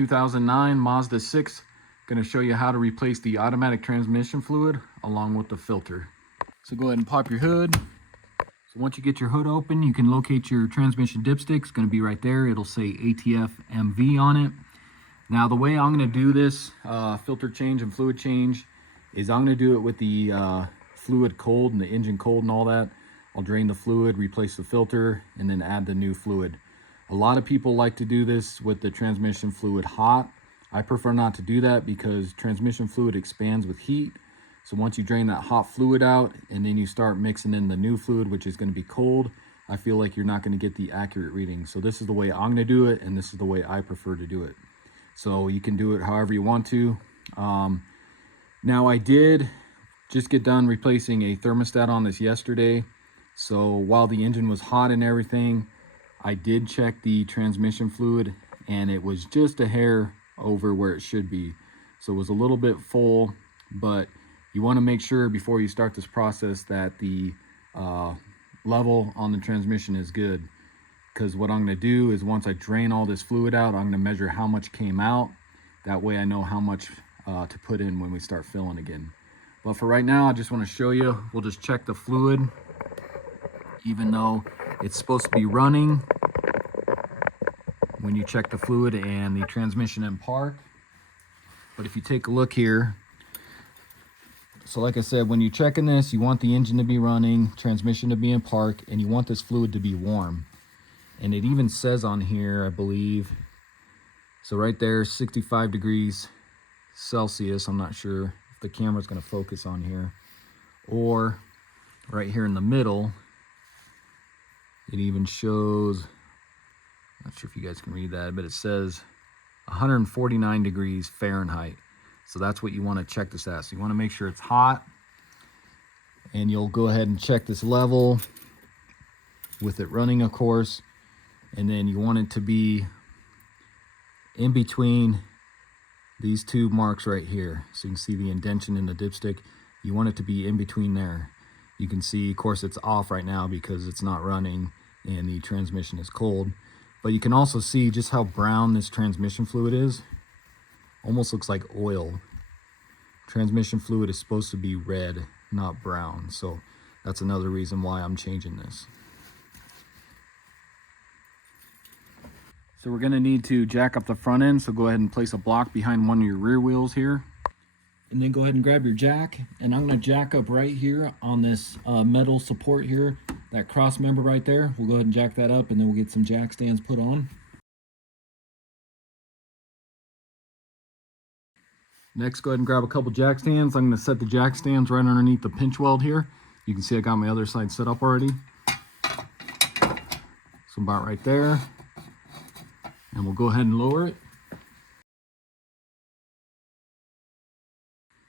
2009 Mazda 6. Going to show you how to replace the automatic transmission fluid along with the filter. So go ahead and pop your hood. So once you get your hood open, you can locate your transmission dipstick. It's going to be right there. It'll say ATF MV on it. Now the way I'm going to do this filter change and fluid change is I'm going to do it with the fluid cold and the engine cold and all that. I'll drain the fluid, replace the filter, and then add the new fluid. A lot of people like to do this with the transmission fluid hot. I prefer not to do that because transmission fluid expands with heat. So once you drain that hot fluid out and then you start mixing in the new fluid, which is going to be cold, I feel like you're not going to get the accurate reading. So this is the way I'm going to do it, and this is the way I prefer to do it. So you can do it however you want to. Now I did just get done replacing a thermostat on this yesterday. So while the engine was hot and everything, I did check the transmission fluid and it was just a hair over where it should be. So it was a little bit full, but you want to make sure before you start this process that the level on the transmission is good. Because what I'm going to do is once I drain all this fluid out, I'm going to measure how much came out. That way I know how much to put in when we start filling again. But for right now, I just want to show you, we'll just check the fluid. Even though it's supposed to be running when you check the fluid and the transmission in park. But if you take a look here, so like I said, when you're checking this, you want the engine to be running, transmission to be in park, and you want this fluid to be warm. And it even says on here, I believe, so right there, 65 degrees Celsius. I'm not sure if the camera's going to focus on here. Or right here in the middle, it even shows, not sure if you guys can read that, but it says 149 degrees Fahrenheit. So that's what you want to check this at. So you want to make sure it's hot, and you'll go ahead and check this level with it running, of course. And then you want it to be in between these two marks right here. So you can see the indentation in the dipstick. You want it to be in between there. You can see, of course, it's off right now because it's not running and the transmission is cold. But you can also see just how brown this transmission fluid is. Almost looks like oil. Transmission fluid is supposed to be red, not brown. So that's another reason why I'm changing this. So we're going to need to jack up the front end, so go ahead and place a block behind one of your rear wheels here. And then go ahead and grab your jack, and I'm going to jack up right here on this metal support here, that cross member right there. We'll go ahead and jack that up, and then we'll get some jack stands put on. Next, go ahead and grab a couple jack stands. I'm going to set the jack stands right underneath the pinch weld here. You can see I got my other side set up already. So about right there. And we'll go ahead and lower it.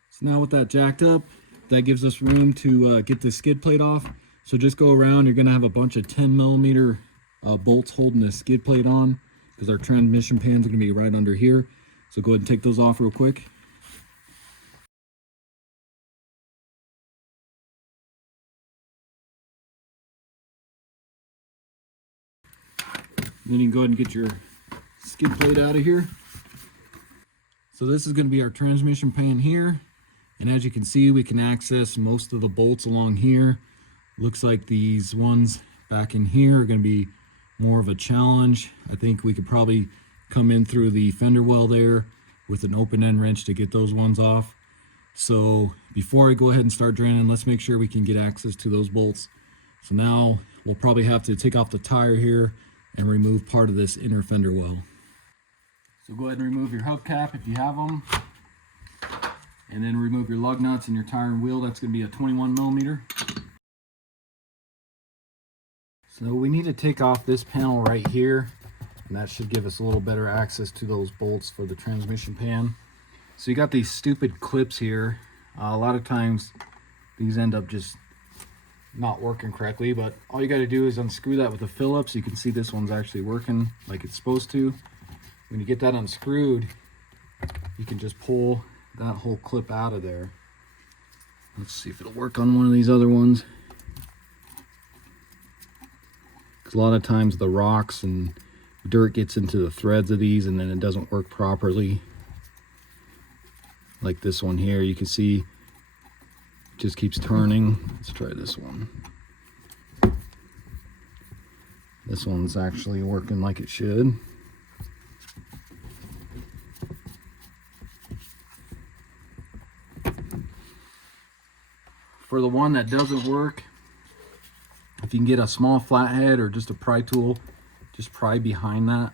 So now with that jacked up, that gives us room to get the skid plate off. So just go around, you're gonna have a bunch of 10mm bolts holding the skid plate on because our transmission pan's gonna be right under here. So go ahead and take those off real quick. And then you can go ahead and get your skid plate out of here. So this is going to be our transmission pan here, and as you can see, we can access most of the bolts along here. Looks like these ones back in here are going to be more of a challenge. I think we could probably come in through the fender well there with an open end wrench to get those ones off. So before I go ahead and start draining, let's make sure we can get access to those bolts. So now we'll probably have to take off the tire here and remove part of this inner fender well. So go ahead and remove your hubcap if you have them, and then remove your lug nuts and your tire and wheel. That's going to be a 21mm. So we need to take off this panel right here, and that should give us a little better access to those bolts for the transmission pan. So you got these stupid clips here. A lot of times these end up just not working correctly, but all you got to do is unscrew that with a Phillips. You can see this one's actually working like it's supposed to. When you get that unscrewed, you can just pull that whole clip out of there. Let's see if it'll work on one of these other ones. Because a lot of times the rocks and dirt gets into the threads of these and then it doesn't work properly. Like this one here, you can see it just keeps turning. Let's try this one. This one's actually working like it should. For the one that doesn't work, if you can get a small flathead or just a pry tool, just pry behind that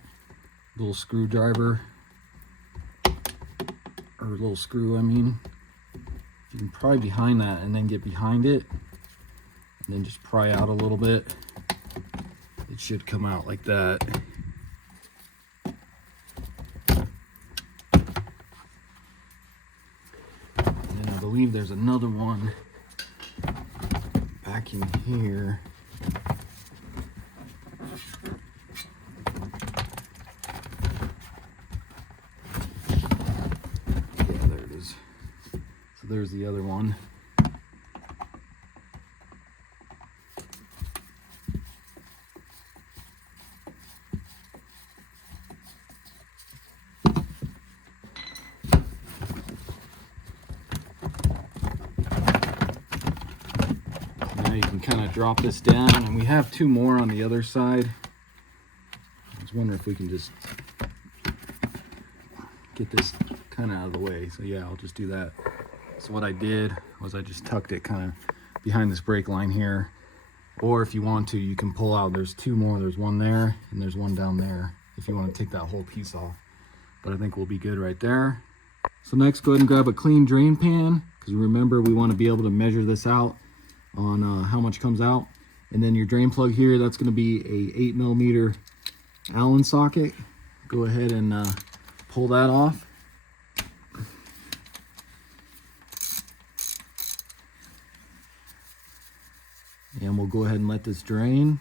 little screwdriver, or little screw, I mean. If you can pry behind that and then get behind it, and then just pry out a little bit, it should come out like that. And then I believe there's another one back in here. Yeah, there it is. So there's the other one. You can kind of drop this down, and we have two more on the other side. I was wondering if we can just get this kind of out of the way. So yeah, I'll just do that. So what I did was I just tucked it kind of behind this brake line here. Or if you want to, you can pull out. There's two more. There's one there and there's one down there if you want to take that whole piece off. But I think we'll be good right there. So next, go ahead and grab a clean drain pan, because remember, we want to be able to measure this out on how much comes out. And then your drain plug here, that's going to be a 8mm Allen socket. Go ahead and pull that off. And we'll go ahead and let this drain.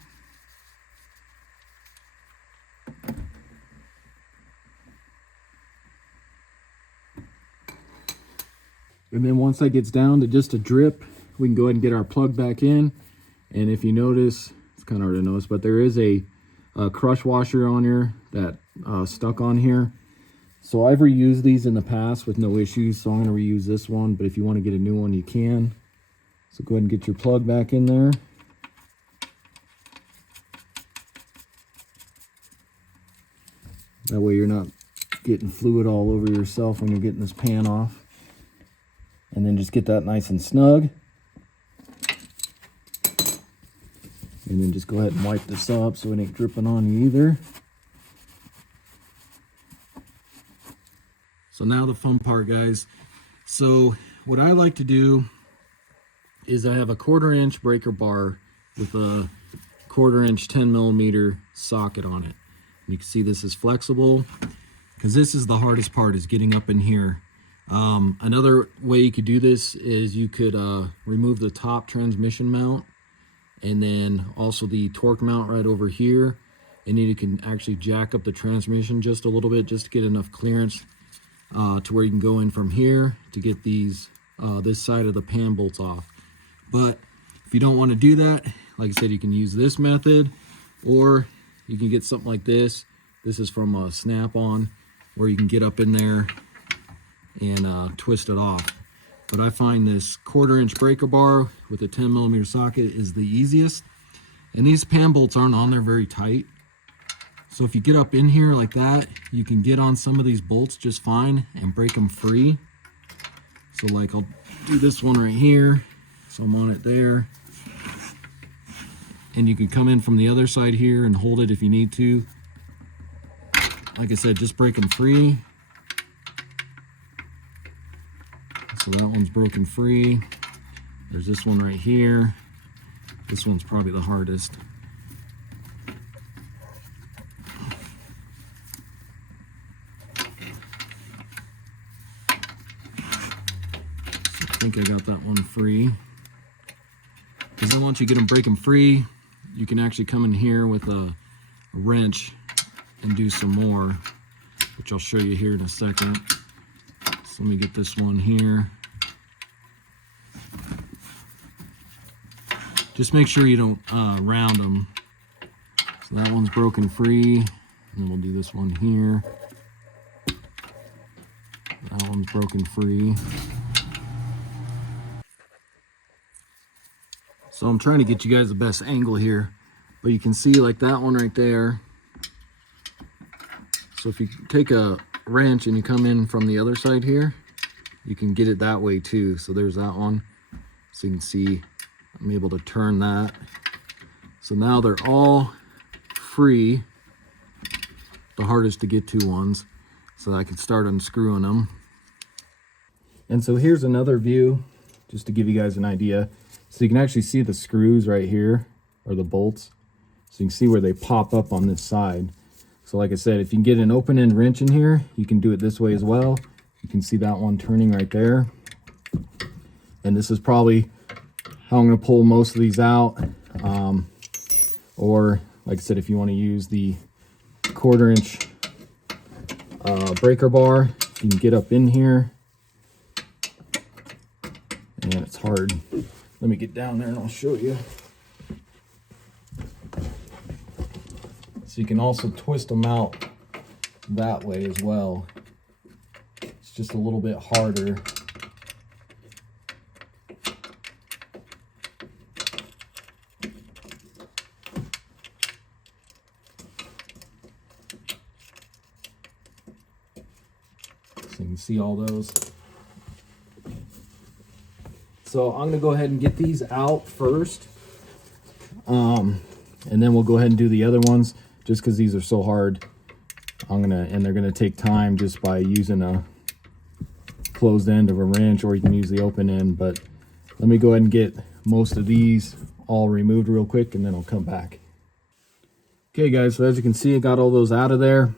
And then once that gets down to just a drip, we can go ahead and get our plug back in. And if you notice, it's kind of hard to notice, but there is a crush washer on here that stuck on here. So I've reused these in the past with no issues, so I'm going to reuse this one. But if you want to get a new one, you can. So go ahead and get your plug back in there. That way you're not getting fluid all over yourself when you're getting this pan off. And then just get that nice and snug. And then just go ahead and wipe this up so it ain't dripping on you either. So now the fun part, guys. So what I like to do is I have a 1/4" breaker bar with a 1/4" 10mm socket on it. And you can see this is flexible, because this is the hardest part, is getting up in here. Another way you could do this is you could remove the top transmission mount, and then also the torque mount right over here, and then you can actually jack up the transmission just a little bit, just to get enough clearance to where you can go in from here to get these this side of the pan bolts off. But if you don't want to do that, like I said, you can use this method, or you can get something like this. This is from a Snap-on, where you can get up in there and twist it off. But I find this 1/4" breaker bar with a 10mm socket is the easiest. And these pan bolts aren't on there very tight. So if you get up in here like that, you can get on some of these bolts just fine and break them free. So like I'll do this one right here. So I'm on it there. And you can come in from the other side here and hold it if you need to. Like I said, just break them free. So that one's broken free. There's this one right here. This one's probably the hardest. So I think I got that one free. Because then once you get them breaking free, you can actually come in here with a wrench and do some more, which I'll show you here in a second. So let me get this one here. Just make sure you don't round them. So that one's broken free. And we'll do this one here. That one's broken free. So I'm trying to get you guys the best angle here, but you can see like that one right there. So if you take a wrench and you come in from the other side here, you can get it that way too. So there's that one. So you can see I'm able to turn that. So now they're all free, the hardest to get to ones, so I can start unscrewing them. And so here's another view, just to give you guys an idea. So you can actually see the screws right here, or the bolts. So you can see where they pop up on this side. So like I said, if you can get an open end wrench in here, you can do it this way as well. You can see that one turning right there. And this is probably how I'm gonna pull most of these out. Or like I said, if you wanna use the 1/4 inch breaker bar, you can get up in here. And it's hard. Let me get down there and I'll show you. So you can also twist them out that way as well. It's just a little bit harder. So you can see all those. So I'm gonna go ahead and get these out first. And then we'll go ahead and do the other ones, just because these are so hard. And they're gonna take time just by using a closed end of a wrench, or you can use the open end. But let me go ahead and get most of these all removed real quick, and then I'll come back. Okay guys, so as you can see, I got all those out of there.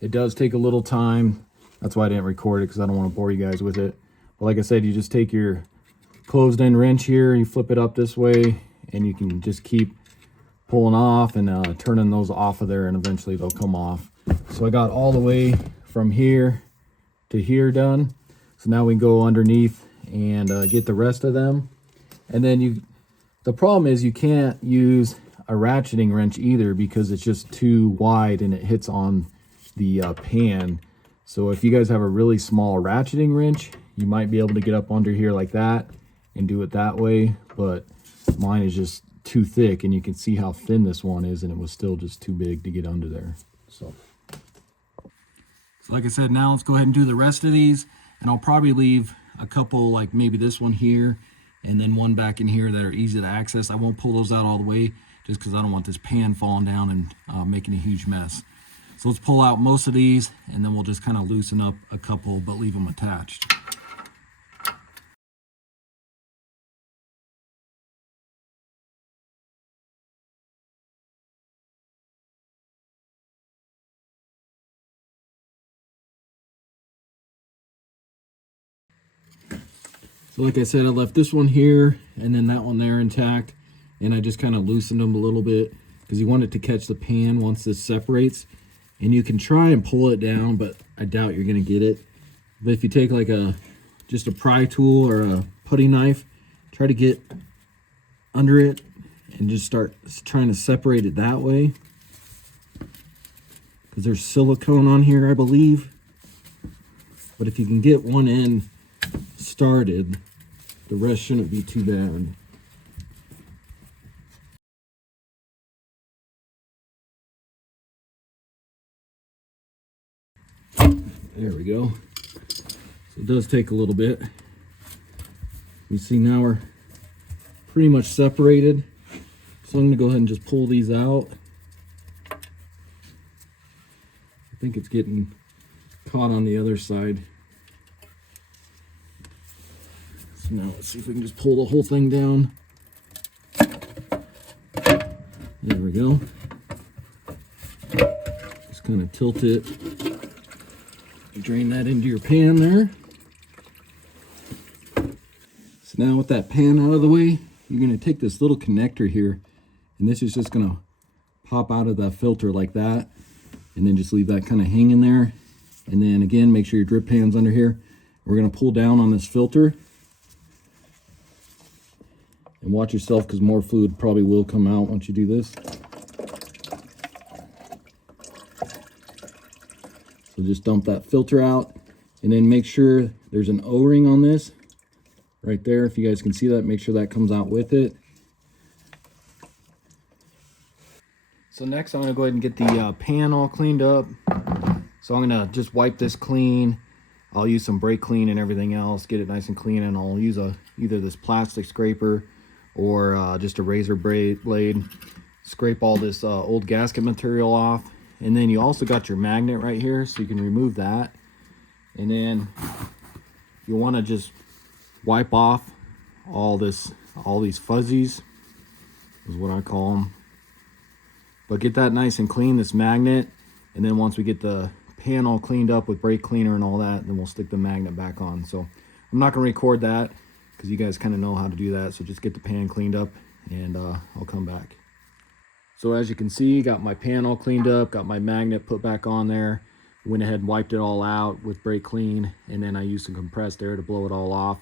It does take a little time. That's why I didn't record it, because I don't want to bore you guys with it. But like I said, you just take your closed end wrench here, you flip it up this way, and you can just keep pulling off and turning those off of there, and eventually they'll come off. So I got all the way from here to here done. So now we can go underneath and get the rest of them. And then the problem is you can't use a ratcheting wrench either, because it's just too wide and it hits on the pan. So if you guys have a really small ratcheting wrench, you might be able to get up under here like that and do it that way, but mine is just too thick, and you can see how thin this one is, and it was still just too big to get under there. So like I said, now let's go ahead and do the rest of these, and I'll probably leave a couple, like maybe this one here and then one back in here, that are easy to access. I won't pull those out all the way, just because I don't want this pan falling down and making a huge mess. So let's pull out most of these, and then we'll just kind of loosen up a couple, but leave them attached. So like I said, I left this one here and then that one there intact, and I just kind of loosened them a little bit, because you want it to catch the pan once this separates. And you can try and pull it down, but I doubt you're gonna get it. But if you take like just a pry tool or a putty knife, try to get under it and just start trying to separate it that way, because there's silicone on here, I believe. But if you can get one end started, the rest shouldn't be too bad. There we go. So it does take a little bit. You see now we're pretty much separated. So I'm gonna go ahead and just pull these out. I think it's getting caught on the other side. So now let's see if we can just pull the whole thing down. There we go. Just kind of tilt it. Drain that into your pan there. So now with that pan out of the way, you're going to take this little connector here, and this is just going to pop out of the filter like that, and then just leave that kind of hanging there. And then again, make sure your drip pan's under here. We're going to pull down on this filter, and watch yourself, because more fluid probably will come out once you do this. So just dump that filter out, and then make sure there's an O-ring on this right there. If you guys can see that, make sure that comes out with it. So next I'm going to go ahead and get the pan all cleaned up. So I'm going to just wipe this clean. I'll use some brake clean and everything else, get it nice and clean, and I'll use either this plastic scraper or just a razor blade. Scrape all this old gasket material off. And then you also got your magnet right here, so you can remove that. And then you'll want to just wipe off all these fuzzies, is what I call them. But get that nice and clean, this magnet, and then once we get the pan all cleaned up with brake cleaner and all that, then we'll stick the magnet back on. So I'm not going to record that because you guys kind of know how to do that. So just get the pan cleaned up, and I'll come back. So as you can see, got my pan all cleaned up, got my magnet put back on there, went ahead and wiped it all out with brake clean, and then I used some compressed air to blow it all off.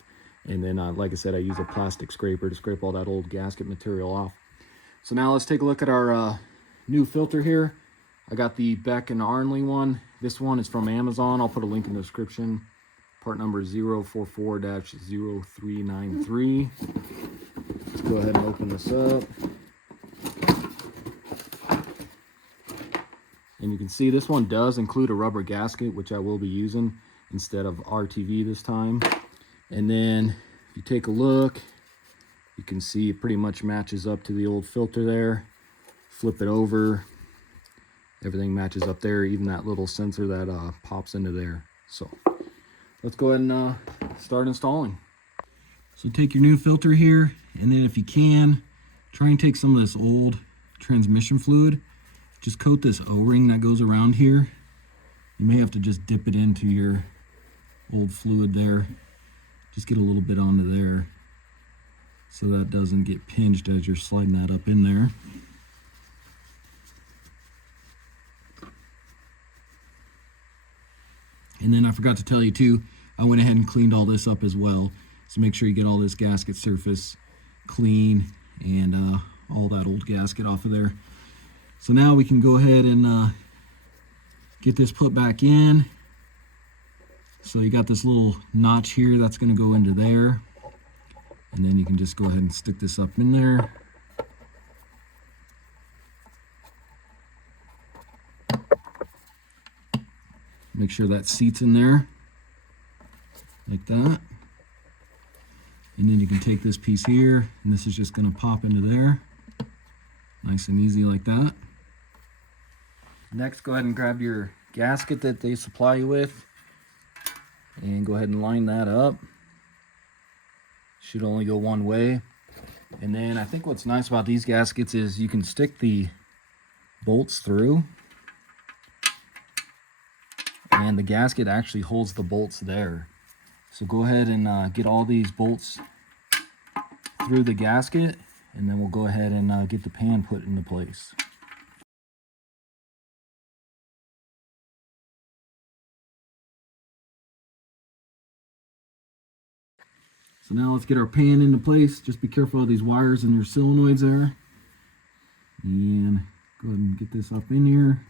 And then like I said, I use a plastic scraper to scrape all that old gasket material off. So now let's take a look at our new filter here. I got the Beck and Arnley one. This one is from Amazon. I'll put a link in the description. Part number 044-0393. Let's go ahead and open this up. And you can see this one does include a rubber gasket, which I will be using instead of RTV this time. And then if you take a look, you can see it pretty much matches up to the old filter there. Flip it over, everything matches up there, even that little sensor that pops into there. So let's go ahead and start installing. So take your new filter here, and then if you can, try and take some of this old transmission fluid. Just coat this O-ring that goes around here. You may have to just dip it into your old fluid there. Just get a little bit onto there so that doesn't get pinched as you're sliding that up in there. And then I forgot to tell you too, I went ahead and cleaned all this up as well. So make sure you get all this gasket surface clean and all that old gasket off of there. So now we can go ahead and get this put back in. So you got this little notch here that's going to go into there. And then you can just go ahead and stick this up in there. Make sure that seats in there like that. And then you can take this piece here, and this is just going to pop into there. Nice and easy like that. Next, go ahead and grab your gasket that they supply you with and go ahead and line that up. Should only go one way. And then I think what's nice about these gaskets is you can stick the bolts through, and the gasket actually holds the bolts there. So go ahead and get all these bolts through the gasket, and then we'll go ahead and get the pan put into place. So now let's get our pan into place. Just be careful of these wires and your solenoids there. And go ahead and get this up in here.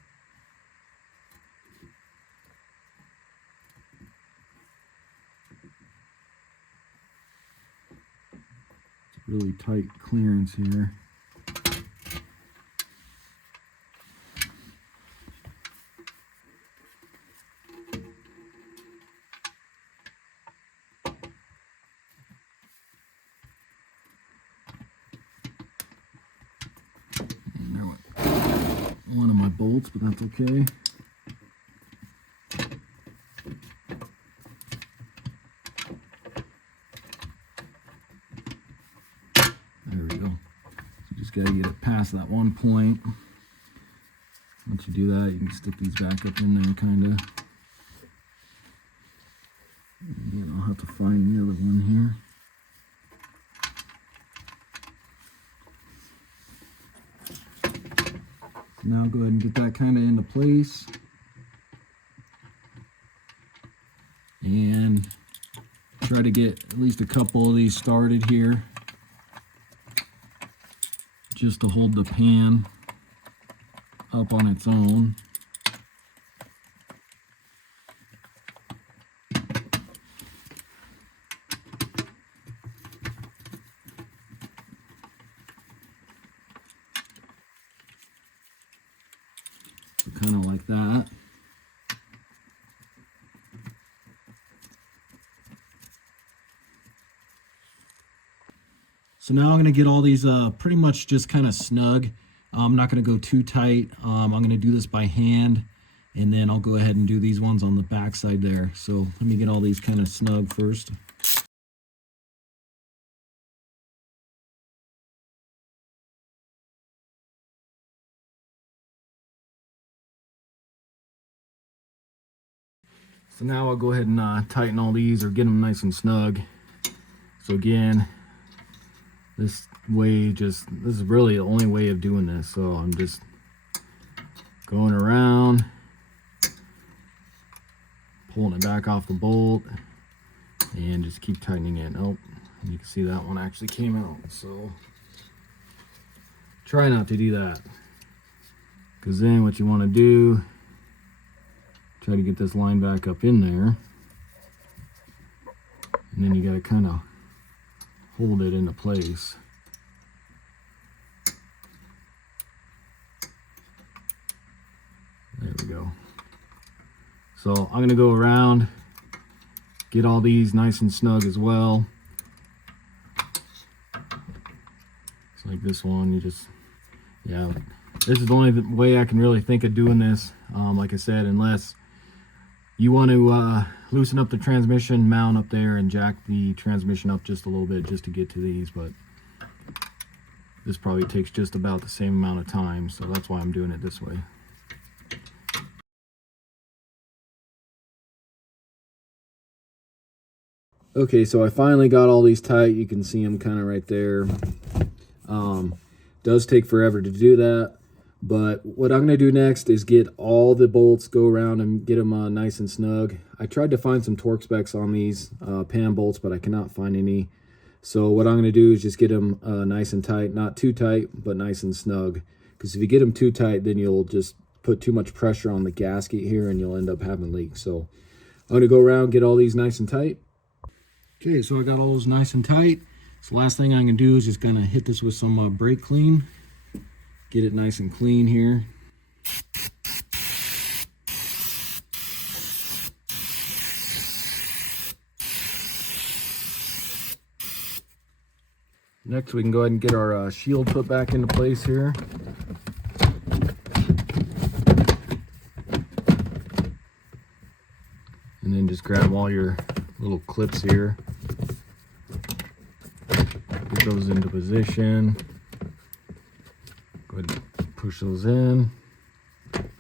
It's a really tight clearance here. One of my bolts, but that's okay. There we go. So you just got to get it past that one point. Once you do that, you can stick these back up in there, kind of. And I'll have to find the other one here. Now go ahead and get that kind of into place. And try to get at least a couple of these started here, just to hold the pan up on its own. So now I'm going to get all these pretty much just kind of snug. I'm not going to go too tight. I'm going to do this by hand, and then I'll go ahead and do these ones on the back side there. So let me get all these kind of snug first. So now I'll go ahead and tighten all these or get them nice and snug. So again, this is really the only way of doing this. So I'm just going around, pulling it back off the bolt, and just keep tightening it. Oh, you can see that one actually came out. So try not to do that, because then what you want to do, try to get this line back up in there, and then you got to kind of hold it into place. There we go. So I'm going to go around, get all these nice and snug as well. It's like this one, you just, yeah, this is the only way I can really think of doing this. Like I said, unless you want to loosen up the transmission mount up there and jack the transmission up just a little bit just to get to these, but this probably takes just about the same amount of time, so that's why I'm doing it this way. Okay, so I finally got all these tight. You can see them kind of right there. Does take forever to do that, but what I'm going to do next is get all the bolts, go around and get them nice and snug. I tried to find some torque specs on these pan bolts, but I cannot find any. So what I'm going to do is just get them nice and tight, not too tight, but nice and snug. Because if you get them too tight, then you'll just put too much pressure on the gasket here and you'll end up having leaks. So I'm going to go around, get all these nice and tight. Okay, so I got all those nice and tight. So last thing I'm going to do is just kind of hit this with some brake clean. Get it nice and clean here. Next, we can go ahead and get our shield put back into place here. And then just grab all your little clips here. Get those into position. Go ahead and push those in. And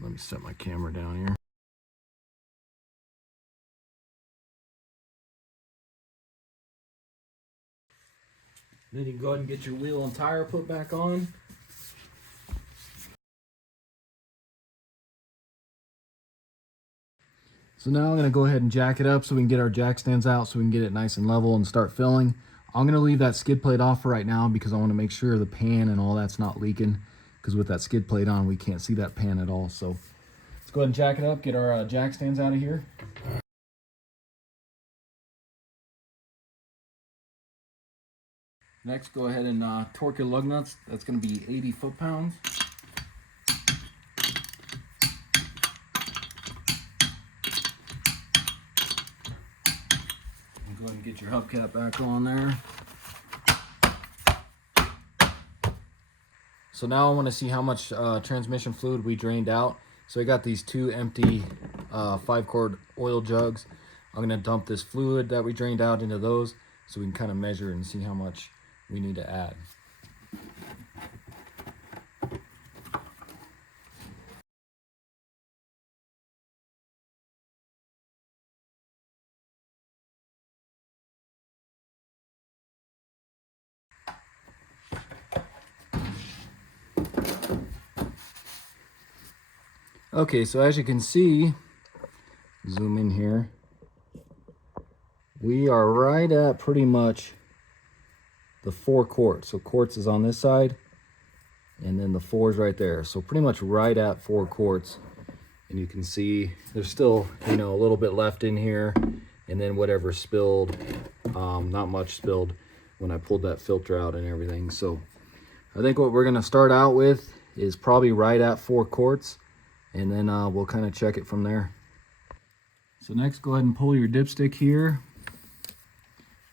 let me set my camera down here. Then you can go ahead and get your wheel and tire put back on. So now I'm going to go ahead and jack it up so we can get our jack stands out so we can get it nice and level and start filling. I'm going to leave that skid plate off for right now because I want to make sure the pan and all that's not leaking, because with that skid plate on we can't see that pan at all. So let's go ahead and jack it up, get our jack stands out of here. Next, go ahead and torque your lug nuts. That's going to be 80 foot-pounds. Go ahead and get your hubcap back on there. So now I want to see how much transmission fluid we drained out. So I got these two empty 5-quart oil jugs. I'm going to dump this fluid that we drained out into those so we can kind of measure and see how much we need to add. Okay, so as you can see, zoom in here, we are right at pretty much the 4 quarts. So quarts is on this side, and then the 4 is right there. So pretty much right at 4 quarts. And you can see there's still, you know, a little bit left in here, and then whatever spilled, not much spilled when I pulled that filter out and everything. So I think what we're going to start out with is probably right at 4 quarts, and then we'll kind of check it from there. So next, go ahead and pull your dipstick here.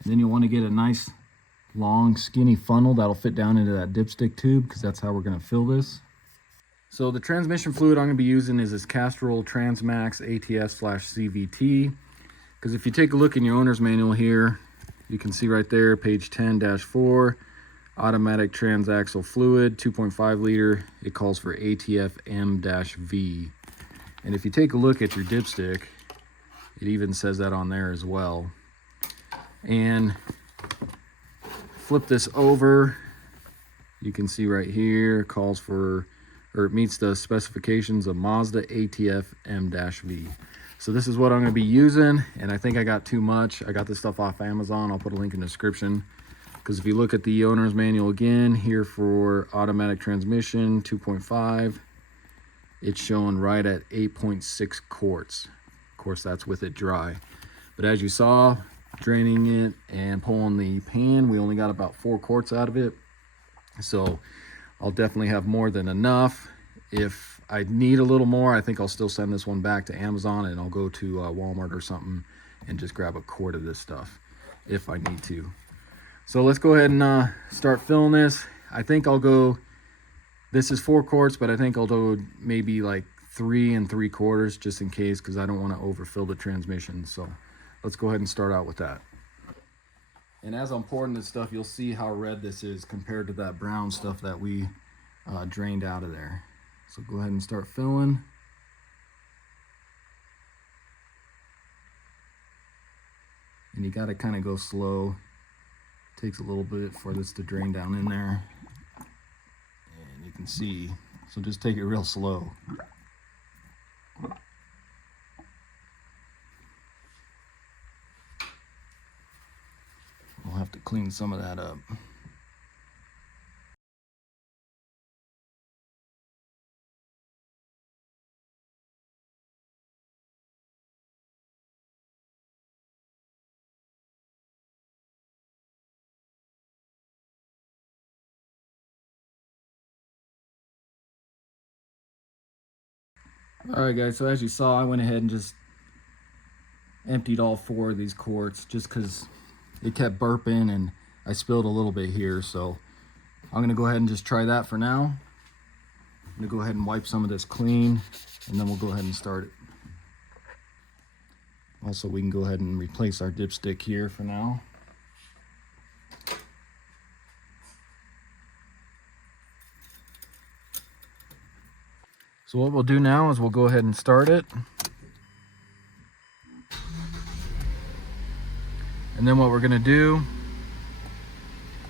And then you'll want to get a nice long skinny funnel that'll fit down into that dipstick tube, because that's how we're going to fill this. So the transmission fluid I'm going to be using is this Castrol Transmax ATS/CVT, because if you take a look in your owner's manual here, you can see right there, page 10-4, automatic transaxle fluid, 2.5 liter. It calls for ATF-M-V. And if you take a look at your dipstick, it even says that on there as well. And flip this over, you can see right here, it calls for, or it meets the specifications of Mazda ATF-M-V. So this is what I'm going to be using, and I think I got too much. I got this stuff off Amazon. I'll put a link in the description, because if you look at the owner's manual again here for automatic transmission 2.5, it's showing right at 8.6 quarts. Of course, that's with it dry. But as you saw, draining it and pulling the pan, we only got about 4 quarts out of it. So I'll definitely have more than enough. If I need a little more, I think I'll still send this one back to Amazon, and I'll go to Walmart or something and just grab a quart of this stuff if I need to. So let's go ahead and start filling this. I think I'll go, this is 4 quarts, but I think I'll do maybe like 3 3/4 just in case, because I don't want to overfill the transmission. So let's go ahead and start out with that. And as I'm pouring this stuff, you'll see how red this is compared to that brown stuff that we drained out of there. So go ahead and start filling. And you got to kind of go slow. Takes a little bit for this to drain down in there. And you can see, so just take it real slow. We'll have to clean some of that up. All right, guys, so as you saw, I went ahead and just emptied all 4 of these quarts just because it kept burping and I spilled a little bit here. So I'm going to go ahead and just try that for now. I'm going to go ahead and wipe some of this clean, and then we'll go ahead and start it. Also, we can go ahead and replace our dipstick here for now. So what we'll do now is we'll go ahead and start it. And then what we're going to do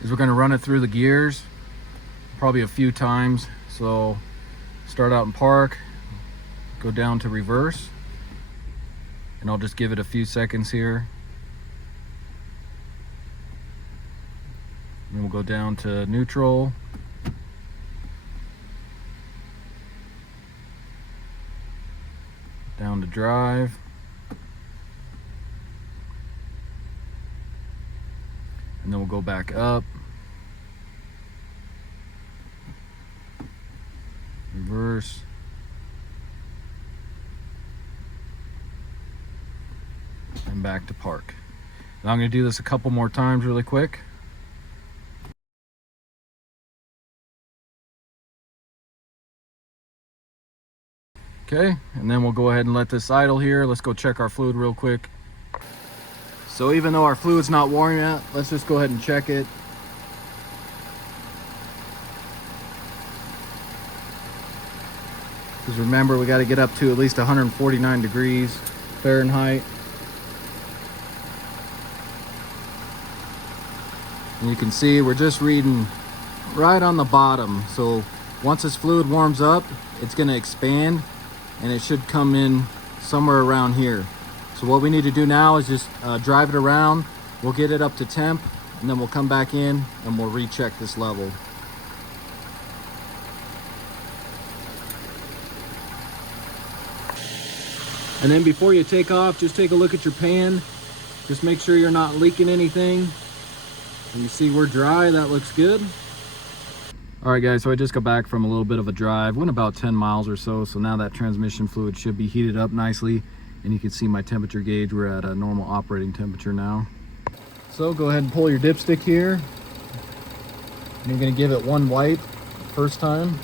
is we're going to run it through the gears probably a few times. So start out in park, go down to reverse, and I'll just give it a few seconds here. And then we'll go down to neutral. Down to drive. And then we'll go back up. Reverse. And back to park. Now I'm going to do this a couple more times really quick. Okay, and then we'll go ahead and let this idle here. Let's go check our fluid real quick. So even though our fluid's not warm yet, let's just go ahead and check it. Because remember, we got to get up to at least 149 degrees Fahrenheit. And you can see we're just reading right on the bottom. So once this fluid warms up, it's going to expand, and it should come in somewhere around here. So what we need to do now is just drive it around. We'll get it up to temp, and then we'll come back in and we'll recheck this level. And then before you take off, just take a look at your pan. Just make sure you're not leaking anything. And you see we're dry, that looks good. All right guys, so I just got back from a little bit of a drive, went about 10 miles or so. So now that transmission fluid should be heated up nicely, and you can see my temperature gauge, we're at a normal operating temperature now. So go ahead and pull your dipstick here. And you're going to give it one wipe first time.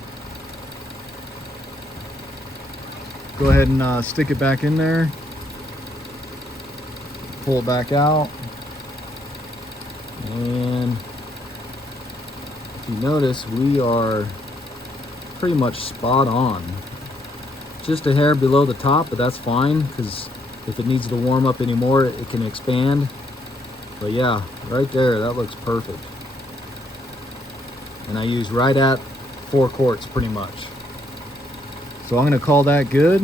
Go ahead and stick it back in there. Pull it back out. And if you notice, we are pretty much spot on. Just a hair below the top, but that's fine, because if it needs to warm up anymore, it can expand. But yeah, right there, that looks perfect. And I use right at 4 quarts pretty much. So I'm gonna call that good.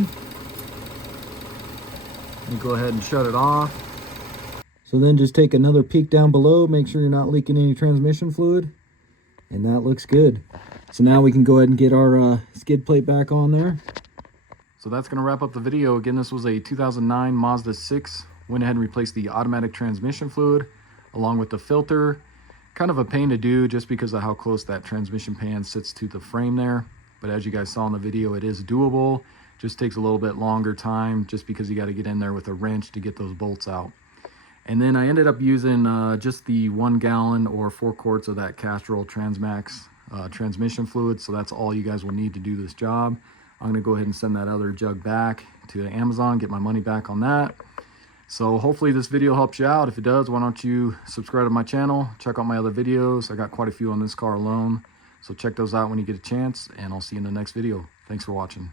Let me go ahead and shut it off. So then just take another peek down below, make sure you're not leaking any transmission fluid. And that looks good. So now we can go ahead and get our skid plate back on there. So that's going to wrap up the video. Again, this was a 2009 Mazda 6. Went ahead and replaced the automatic transmission fluid along with the filter. Kind of a pain to do just because of how close that transmission pan sits to the frame there. But as you guys saw in the video, it is doable. Just takes a little bit longer time just because you got to get in there with a wrench to get those bolts out. And then I ended up using just the 1 gallon or 4 quarts of that Castrol Transmax transmission fluid. So that's all you guys will need to do this job. I'm going to go ahead and send that other jug back to Amazon, get my money back on that. So hopefully this video helps you out. If it does, why don't you subscribe to my channel, check out my other videos. I got quite a few on this car alone. So check those out when you get a chance, and I'll see you in the next video. Thanks for watching.